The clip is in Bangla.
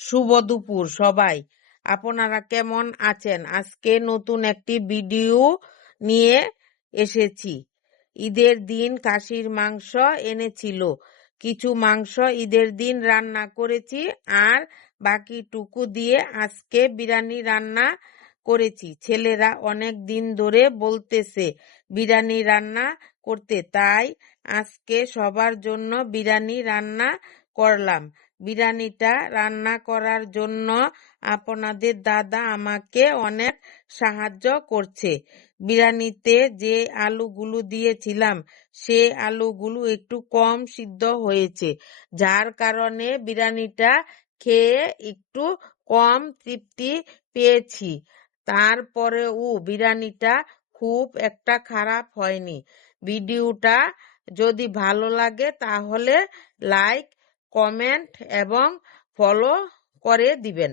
শুভ দুপুর সবাই, আপনারা কেমন আছেন? আজকে নতুন একটি ভিডিও নিয়ে এসেছি। ঈদের দিন খাসির মাংস এনেছিল, কিছু মাংস ঈদের দিন রান্না করেছি আর বাকিটুকু দিয়ে আজকে বিরিয়ানি রান্না করেছি। ছেলেরা অনেক দিন ধরে বলতেছে বিরিয়ানি রান্না করতে, তাই আজকে সবার জন্য বিরিয়ানি রান্না করলাম। বিরিয়ানিটা রান্না করার জন্য আপনাদের দাদা আমাকে অনেক সাহায্য করছে। বিরিয়ানিতে যে আলুগুলো দিয়েছিলাম সে আলুগুলো একটু কম সিদ্ধ হয়েছে, যার কারণে বিরিয়ানিটা খেয়ে একটু কম তৃপ্তি পেয়েছি। তারপরেও বিরিয়ানিটা খুব একটা খারাপ হয়নি। ভিডিওটা যদি ভালো লাগে তাহলে লাইক, কমেন্ট এবং ফলো করে দিবেন।